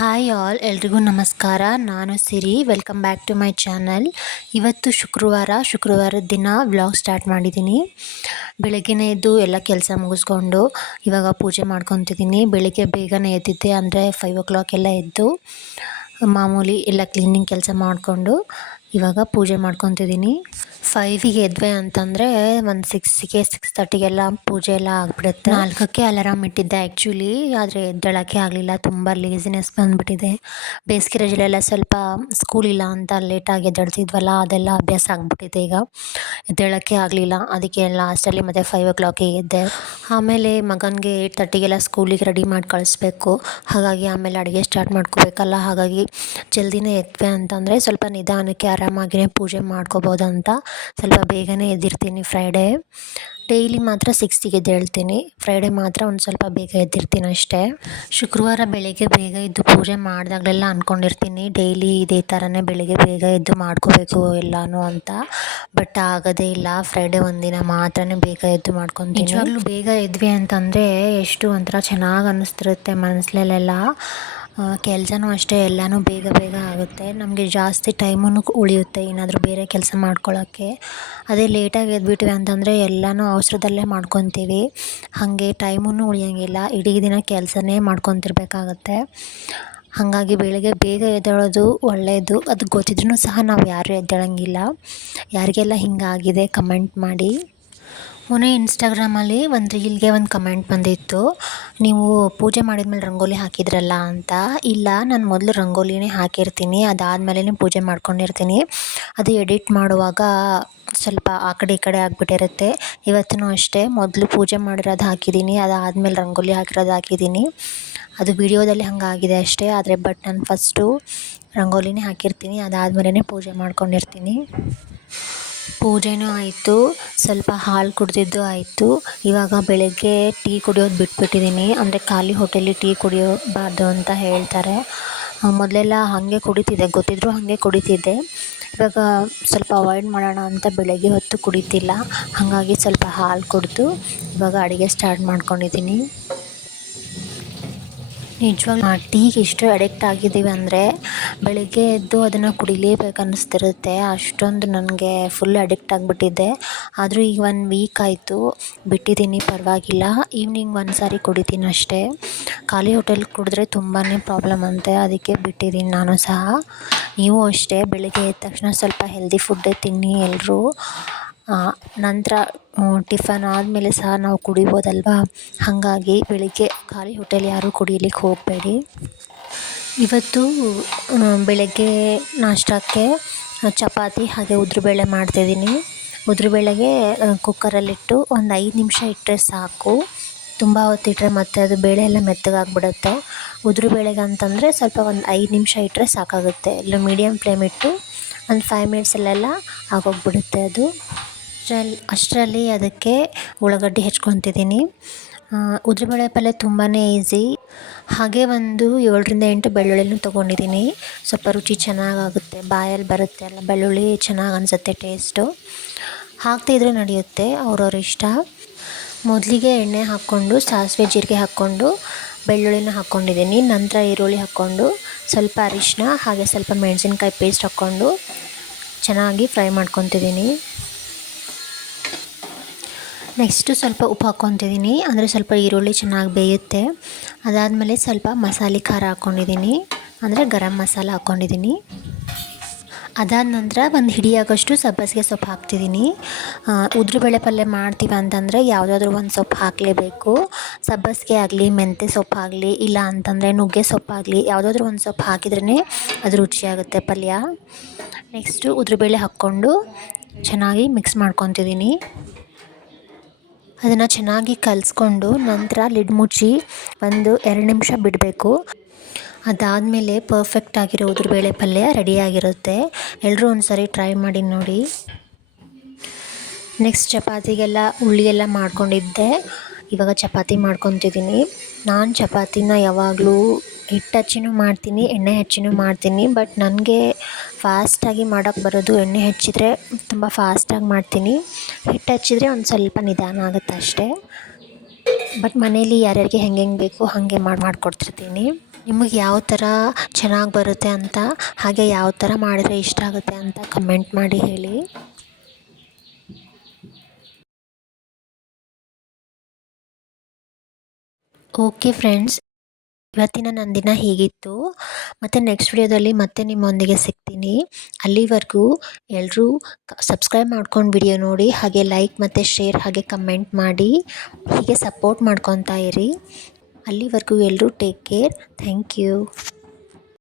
Hi all, ಎಲ್ರಿಗೂ ನಮಸ್ಕಾರ. ನಾನು Siri, welcome back to my channel. ಇವತ್ತು ಶುಕ್ರವಾರ ಶುಕ್ರವಾರದ ದಿನ ವ್ಲಾಗ್ ಸ್ಟಾರ್ಟ್ ಮಾಡಿದ್ದೀನಿ. ಬೆಳಗ್ಗೆನೇ ಎದ್ದು ಎಲ್ಲ ಕೆಲಸ ಮುಗಿಸ್ಕೊಂಡು ಇವಾಗ ಪೂಜೆ ಮಾಡ್ಕೊತಿದ್ದೀನಿ. ಬೆಳಗ್ಗೆ ಬೇಗನೆ ಎದ್ದಿದ್ದೆ, ಅಂದರೆ ಫೈವ್ ಓ ಕ್ಲಾಕ್ ಎಲ್ಲ ಎದ್ದು ಮಾಮೂಲಿ ಎಲ್ಲ ಕ್ಲೀನಿಂಗ್ ಕೆಲಸ ಮಾಡಿಕೊಂಡು ಇವಾಗ ಪೂಜೆ ಮಾಡ್ಕೊತಿದ್ದೀನಿ. ಫೈವಿಗೆ ಎದ್ವೆ ಅಂತಂದರೆ ಒಂದು ಸಿಕ್ಸ್ಗೆ ಸಿಕ್ಸ್ ತರ್ಟಿಗೆಲ್ಲ ಪೂಜೆ ಎಲ್ಲ ಆಗಿಬಿಡುತ್ತೆ. ನಾಲ್ಕಕ್ಕೆ ಅಲಾರಾಮ್ ಇಟ್ಟಿದ್ದೆ ಆ್ಯಕ್ಚುಲಿ ಆದರೆ ಎದ್ದೇಳೋಕ್ಕೆ ಆಗಲಿಲ್ಲ, ತುಂಬ ಲೇಸಿನೆಸ್ ಬಂದುಬಿಟ್ಟಿದೆ. ಬೇಸಿಗೆ ರಜೆಲೆಲ್ಲ ಸ್ವಲ್ಪ ಸ್ಕೂಲ್ ಇಲ್ಲ ಅಂತ ಲೇಟಾಗಿ ಎದ್ದಾಡ್ತಿದ್ವಲ್ಲ ಅದೆಲ್ಲ ಅಭ್ಯಾಸ ಆಗಿಬಿಟ್ಟಿದೆ ಈಗ. ಎದ್ದೇಳೋಕ್ಕೆ ಆಗಲಿಲ್ಲ, ಅದಕ್ಕೆ ಲಾಸ್ಟಲ್ಲಿ ಮತ್ತೆ ಫೈವ್ ಓ ಕ್ಲಾಕಿಗೆ ಎದ್ದೆ. ಆಮೇಲೆ ಮಗನಿಗೆ ಏಯ್ಟ್ ತರ್ಟಿಗೆಲ್ಲ ಸ್ಕೂಲಿಗೆ ರೆಡಿ ಮಾಡಿ ಕಳಿಸ್ಬೇಕು. ಹಾಗಾಗಿ ಆಮೇಲೆ ಅಡುಗೆ ಸ್ಟಾರ್ಟ್ ಮಾಡ್ಕೋಬೇಕಲ್ಲ. ಹಾಗಾಗಿ ಜಲ್ದಿನೇ ಎದ್ವೆ ಅಂತಂದರೆ ಸ್ವಲ್ಪ ನಿಧಾನಕ್ಕೆ ಆರಾಮಾಗಿಯೇ ಪೂಜೆ ಮಾಡ್ಕೋಬೋದಂತ ಸ್ವಲ್ಪ ಬೇಗನೆ ಎದ್ದಿರ್ತೀನಿ ಫ್ರೈಡೇ ಡೈಲಿ ಮಾತ್ರ ಸಿಕ್ಸ್ತಿಗೆ ಎದ್ದೇಳ್ತೀನಿ. ಫ್ರೈಡೇ ಮಾತ್ರ ಒಂದು ಸ್ವಲ್ಪ ಬೇಗ ಎದ್ದಿರ್ತೀನಿ ಅಷ್ಟೇ. ಶುಕ್ರವಾರ ಬೆಳಗ್ಗೆ ಬೇಗ ಎದ್ದು ಪೂಜೆ ಮಾಡಿದಾಗಲೆಲ್ಲ ಅಂದ್ಕೊಂಡಿರ್ತೀನಿ ಡೈಲಿ ಇದೇ ಥರನೇ ಬೆಳಗ್ಗೆ ಬೇಗ ಎದ್ದು ಮಾಡ್ಕೋಬೇಕು ಎಲ್ಲಾನು ಅಂತ. ಬಟ್ ಆಗೋದೇ ಇಲ್ಲ. ಫ್ರೈಡೇ ಒಂದಿನ ಮಾತ್ರನೇ ಬೇಗ ಎದ್ದು ಮಾಡ್ಕೊತೀನಿ. ನಿಜವಾಗ್ಲೂ ಬೇಗ ಎದ್ವಿ ಅಂತಂದರೆ ಎಷ್ಟು ಒಂಥರ ಚೆನ್ನಾಗಿ ಅನ್ನಿಸ್ತಿರುತ್ತೆ ಮನಸ್ಸಲ್ಲೆಲ್ಲ ಕೆಲಸನೂ ಅಷ್ಟೇ, ಎಲ್ಲನೂ ಬೇಗ ಬೇಗ ಆಗುತ್ತೆ. ನಮಗೆ ಜಾಸ್ತಿ ಟೈಮೂ ಉಳಿಯುತ್ತೆ ಏನಾದರೂ ಬೇರೆ ಕೆಲಸ ಮಾಡ್ಕೊಳ್ಳೋಕ್ಕೆ ಅದೇ ಲೇಟಾಗಿ ಎದ್ಬಿಟ್ವಿ ಅಂತಂದರೆ ಎಲ್ಲನೂ ಅವಸರದಲ್ಲೇ ಮಾಡ್ಕೊತೀವಿ. ಹಾಗೆ ಟೈಮೂ ಉಳಿಯೋಂಗಿಲ್ಲ, ಇಡೀ ದಿನ ಕೆಲಸನೇ ಮಾಡ್ಕೊತಿರ್ಬೇಕಾಗತ್ತೆ. ಹಾಗಾಗಿ ಬೆಳಗ್ಗೆ ಬೇಗ ಎದ್ದೇಳೋದು ಒಳ್ಳೆಯದು ಅದು ಗೊತ್ತಿದ್ರೂ ಸಹ ನಾವು ಯಾರೂ ಎದ್ದೇಳೋಂಗಿಲ್ಲ. ಯಾರಿಗೆಲ್ಲ ಹಿಂಗಾಗಿದೆ ಕಮೆಂಟ್ ಮಾಡಿ. ಮೊನ್ನೆ ಇನ್ಸ್ಟಾಗ್ರಾಮಲ್ಲಿ ಒಂದು ರೀಲ್ಗೆ ಒಂದು ಕಮೆಂಟ್ ಬಂದಿತ್ತು. ನೀವು ಪೂಜೆ ಮಾಡಿದ್ಮೇಲೆ ರಂಗೋಲಿ ಹಾಕಿದ್ರಲ್ಲ ಅಂತ. ಇಲ್ಲ, ನಾನು ಮೊದಲು ರಂಗೋಲಿನೇ ಹಾಕಿರ್ತೀನಿ. ಅದಾದಮೇಲೆ ಪೂಜೆ ಮಾಡ್ಕೊಂಡಿರ್ತೀನಿ. ಅದು ಎಡಿಟ್ ಮಾಡುವಾಗ ಸ್ವಲ್ಪ ಆ ಕಡೆ ಈ ಕಡೆ ಆಗಿಬಿಟ್ಟಿರುತ್ತೆ. ಇವತ್ತೂ ಅಷ್ಟೇ, ಮೊದಲು ಪೂಜೆ ಮಾಡಿರೋದು ಹಾಕಿದ್ದೀನಿ ಅದಾದಮೇಲೆ ರಂಗೋಲಿ ಹಾಕಿರೋದು ಹಾಕಿದ್ದೀನಿ ಅದು ವಿಡಿಯೋದಲ್ಲಿ ಹಾಗಾಗಿದೆ ಅಷ್ಟೇ, ಆದರೆ ಬಟ್ ನಾನು ಫಸ್ಟು ರಂಗೋಲಿನೇ ಹಾಕಿರ್ತೀನಿ ಅದಾದಮೇಲೆ ಪೂಜೆ ಮಾಡ್ಕೊಂಡಿರ್ತೀನಿ. ಪೂಜೆನೂ ಆಯಿತು, ಸ್ವಲ್ಪ ಹಾಲು ಕುಡಿದಿದ್ದು ಆಯಿತು. ಇವಾಗ ಬೆಳಗ್ಗೆ ಟೀ ಕುಡಿಯೋದು ಬಿಟ್ಬಿಟ್ಟಿದ್ದೀನಿ ಅಂದರೆ ಖಾಲಿ ಹೊಟ್ಟೆಲಿ ಟೀ ಕುಡಿಯಬಾರ್ದು ಅಂತ ಹೇಳ್ತಾರೆ. ಮೊದಲೆಲ್ಲ ಹಾಗೆ ಕುಡಿತಿದ್ದೆ. ಗೊತ್ತಿದ್ದರೂ ಹಾಗೆ ಕುಡಿತಿದ್ದೆ. ಇವಾಗ ಸ್ವಲ್ಪ ಅವಾಯ್ಡ್ ಮಾಡೋಣ ಅಂತ ಬೆಳಗ್ಗೆ ಹೊತ್ತು ಕುಡಿತಿಲ್ಲ. ಹಾಗಾಗಿ ಸ್ವಲ್ಪ ಹಾಲು ಕುಡಿದು ಇವಾಗ ಅಡುಗೆ ಸ್ಟಾರ್ಟ್ ಮಾಡ್ಕೊಂಡಿದ್ದೀನಿ ನಿಜವಾಗ್ಲೂ ಟೀಗೆ ಎಷ್ಟು ಅಡಿಕ್ಟ್ ಆಗಿದ್ದೀವಿ ಅಂದರೆ ಬೆಳಿಗ್ಗೆ ಎದ್ದು ಅದನ್ನು ಕುಡಿಲೇಬೇಕು ಅನ್ನಿಸ್ತಿರುತ್ತೆ ಅಷ್ಟೊಂದು ನನಗೆ ಫುಲ್ ಅಡಿಕ್ಟ್ ಆಗಿಬಿಟ್ಟಿದ್ದೆ ಆದರೂ ಈಗ ಒನ್ ವೀಕ್ ಆಯಿತು. ಬಿಟ್ಟಿದ್ದೀನಿ, ಪರವಾಗಿಲ್ಲ. ಈವ್ನಿಂಗ್ ಒಂದು ಸಾರಿ ಕುಡಿತೀನಿ ಅಷ್ಟೇ. ಖಾಲಿ ಹೋಟೆಲ್ ಕುಡಿದ್ರೆ ತುಂಬಾ ಪ್ರಾಬ್ಲಮ್ ಅಂತೆ. ಅದಕ್ಕೆ ಬಿಟ್ಟಿದ್ದೀನಿ ನಾನು ಸಹ. ನೀವು ಅಷ್ಟೇ, ಬೆಳಿಗ್ಗೆ ಎದ್ದ ತಕ್ಷಣ ಸ್ವಲ್ಪ ಹೆಲ್ದಿ ಫುಡ್ಡೇ ತಿನ್ನಿ ಎಲ್ಲರೂ ನಂತರ ಟಿಫನ್ ಆದಮೇಲೆ ಸಹ ನಾವು ಕುಡಿಬೋದಲ್ವಾ? ಹಾಗಾಗಿ ಬೆಳಗ್ಗೆ ಖಾಲಿ ಹೊಟ್ಟೇಲಿ ಯಾರೂ ಕುಡಿಲಿಕ್ಕೆ ಹೋಗಬೇಡಿ. ಇವತ್ತು ಬೆಳಗ್ಗೆ ನಾಷ್ಟಕ್ಕೆ ಚಪಾತಿ ಹಾಗೆ ಉದ್ರಬೇಳೆ ಮಾಡ್ತಿದ್ದೀನಿ. ಉದ್ದುಬೇಳೆಗೆ ಕುಕ್ಕರಲ್ಲಿಟ್ಟು ಒಂದು ಐದು ನಿಮಿಷ ಇಟ್ಟರೆ ಸಾಕು. ತುಂಬ ಹೊತ್ತಿಟ್ಟರೆ ಮತ್ತೆ ಅದು ಬೇಳೆ ಎಲ್ಲ ಮೆತ್ತಗಾಗ್ಬಿಡುತ್ತೆ. ಉದ್ದುಬೇಳೆಗೆ ಅಂತಂದರೆ ಸ್ವಲ್ಪ ಒಂದು ಐದು ನಿಮಿಷ ಇಟ್ಟರೆ ಸಾಕಾಗುತ್ತೆ. ಇಲ್ಲ ಮೀಡಿಯಮ್ ಫ್ಲೇಮ್ ಇಟ್ಟು ಒಂದು ಫೈವ್ ಮಿನಿಟ್ಸಲ್ಲೆಲ್ಲ ಆಗೋಗ್ಬಿಡುತ್ತೆ ಅದು. ಅಷ್ಟರಲ್ಲಿ ಅಷ್ಟರಲ್ಲಿ ಅದಕ್ಕೆ ಉಳ್ಳಾಗಡ್ಡಿ ಹೆಚ್ಕೊತಿದ್ದೀನಿ. ಉದ್ದಿನಬೇಳೆ ಪಲ್ಯ ತುಂಬಾ ಈಸಿ ಹಾಗೆ ಒಂದು ಏಳರಿಂದ ಎಂಟು ಬೆಳ್ಳುಳ್ಳಿನೂ ತೊಗೊಂಡಿದ್ದೀನಿ. ಸ್ವಲ್ಪ ರುಚಿ ಚೆನ್ನಾಗಾಗುತ್ತೆ, ಬಾಯಲ್ಲಿ ಬರುತ್ತೆ ಅಲ್ಲ, ಬೆಳ್ಳುಳ್ಳಿ ಚೆನ್ನಾಗಿ ಅನಿಸುತ್ತೆ ಟೇಸ್ಟು ಹಾಕ್ತಿದ್ರೆ ನಡೆಯುತ್ತೆ, ಅವ್ರವ್ರ ಇಷ್ಟ. ಮೊದಲಿಗೆ ಎಣ್ಣೆ ಹಾಕ್ಕೊಂಡು, ಸಾಸಿವೆ ಜೀರಿಗೆ ಹಾಕ್ಕೊಂಡು, ಬೆಳ್ಳುಳ್ಳಿನ ಹಾಕ್ಕೊಂಡಿದ್ದೀನಿ. ನಂತರ ಈರುಳ್ಳಿ ಹಾಕ್ಕೊಂಡು, ಸ್ವಲ್ಪ ಅರಿಶಿನ ಹಾಗೆ ಸ್ವಲ್ಪ ಮೆಣಸಿನ್ಕಾಯಿ ಪೇಸ್ಟ್ ಹಾಕ್ಕೊಂಡು ಚೆನ್ನಾಗಿ ಫ್ರೈ ಮಾಡ್ಕೊತಿದ್ದೀನಿ. ನೆಕ್ಸ್ಟು ಸ್ವಲ್ಪ ಉಪ್ಪು ಹಾಕ್ಕೊತಿದ್ದೀನಿ ಅಂದರೆ ಸ್ವಲ್ಪ ಈರುಳ್ಳಿ ಚೆನ್ನಾಗಿ ಬೇಯುತ್ತೆ. ಅದಾದಮೇಲೆ ಸ್ವಲ್ಪ ಮಸಾಲೆ ಖಾರ ಹಾಕ್ಕೊಂಡಿದ್ದೀನಿ. ಅಂದರೆ ಗರಂ ಮಸಾಲ ಹಾಕ್ಕೊಂಡಿದ್ದೀನಿ. ಅದಾದ ನಂತರ ಒಂದು ಹಿಡಿಯಾಗೋಷ್ಟು ಸಬ್ಬಸಿಗೆ ಸೊಪ್ಪು ಹಾಕ್ತಿದ್ದೀನಿ. ಉದ್ರುಬೇಳೆ ಪಲ್ಯ ಮಾಡ್ತೀವಿ ಅಂತಂದರೆ ಯಾವುದಾದ್ರೂ ಒಂದು ಸೊಪ್ಪು ಹಾಕಲೇಬೇಕು. ಸಬ್ಬಸಿಗೆ ಆಗಲಿ, ಮೆಂತ್ಯ ಸೊಪ್ಪಾಗಲಿ ಇಲ್ಲ ಅಂತಂದರೆ ನುಗ್ಗೆ ಸೊಪ್ಪಾಗಲಿ ಯಾವುದಾದ್ರೂ ಒಂದು ಸೊಪ್ಪು ಹಾಕಿದ್ರೇ ಅದು ರುಚಿಯಾಗುತ್ತೆ ಪಲ್ಯ. ನೆಕ್ಸ್ಟು ಉದ್ರುಬೇಳೆ ಹಾಕ್ಕೊಂಡು ಚೆನ್ನಾಗಿ ಮಿಕ್ಸ್ ಮಾಡ್ಕೊತಿದ್ದೀನಿ. ಅದನ್ನು ಚೆನ್ನಾಗಿ ಕಲಿಸ್ಕೊಂಡು ನಂತರ ಲಿಡ್ ಮುಚ್ಚಿ ಒಂದು ಎರಡು ನಿಮಿಷ ಬಿಡಬೇಕು. ಅದಾದಮೇಲೆ ಪರ್ಫೆಕ್ಟಾಗಿರೋ ಬೇಳೆ ಪಲ್ಯ ರೆಡಿಯಾಗಿರುತ್ತೆ ಎಲ್ಲರೂ ಒಂದ್ಸರಿ ಸಾರಿ ಟ್ರೈ ಮಾಡಿ ನೋಡಿ. ನೆಕ್ಸ್ಟ್ ಚಪಾತಿಗೆಲ್ಲ ಹುಳಿ ಎಲ್ಲ ಮಾಡ್ಕೊಂಡಿದ್ದೆ. ಇವಾಗ ಚಪಾತಿ ಮಾಡ್ಕೊತಿದ್ದೀನಿ. ನಾನು ಚಪಾತಿನ ಯಾವಾಗಲೂ ಹಿಟ್ಟು ಹಚ್ಚಿನೂ ಮಾಡ್ತೀನಿ, ಎಣ್ಣೆ ಹಚ್ಚಿನೂ ಮಾಡ್ತೀನಿ ಬಟ್ ನನಗೆ ಫಾಸ್ಟಾಗಿ ಮಾಡೋಕ್ಕೆ ಬರೋದು ಎಣ್ಣೆ ಹಚ್ಚಿದರೆ ತುಂಬ ಫಾಸ್ಟಾಗಿ ಮಾಡ್ತೀನಿ. ಹಿಟ್ಟು ಹಚ್ಚಿದರೆ ಒಂದು ಸ್ವಲ್ಪ ನಿಧಾನ ಆಗುತ್ತೆ ಅಷ್ಟೇ. ಬಟ್ ಮನೇಲಿ ಯಾರ್ಯಾರಿಗೆ ಹೆಂಗೆ ಹೆಂಗೆ ಬೇಕು ಹಾಗೆ ಮಾಡಿ, ಮಾಡಿಕೊಡ್ತಿರ್ತೀನಿ. ನಿಮಗೆ ಯಾವ ಥರ ಚೆನ್ನಾಗಿ ಬರುತ್ತೆ ಅಂತ, ಹಾಗೆ ಯಾವ ಥರ ಮಾಡಿದರೆ ಇಷ್ಟ ಆಗುತ್ತೆ ಅಂತ ಕಮೆಂಟ್ ಮಾಡಿ ಹೇಳಿ. ಓಕೆ ಫ್ರೆಂಡ್ಸ್ ಇವತ್ತಿನ ನನ್ನ ದಿನ ಹೀಗಿತ್ತು. ಮತ್ತು ನೆಕ್ಸ್ಟ್ ವಿಡಿಯೋದಲ್ಲಿ ಮತ್ತೆ ನಿಮ್ಮೊಂದಿಗೆ ಸಿಗ್ತೀನಿ. ಅಲ್ಲಿವರೆಗೂ ಎಲ್ಲರೂ ಸಬ್ಸ್ಕ್ರೈಬ್ ಮಾಡ್ಕೊಂಡು ವಿಡಿಯೋ ನೋಡಿ, ಹಾಗೆ ಲೈಕ್ ಮತ್ತು ಶೇರ್ ಹಾಗೆ ಕಮೆಂಟ್ ಮಾಡಿ, ಹೀಗೆ ಸಪೋರ್ಟ್ ಮಾಡ್ಕೊತಾ ಇರಿ. ಅಲ್ಲಿವರೆಗೂ ಎಲ್ಲರೂ ಟೇಕ್ ಕೇರ್ ಥ್ಯಾಂಕ್ ಯು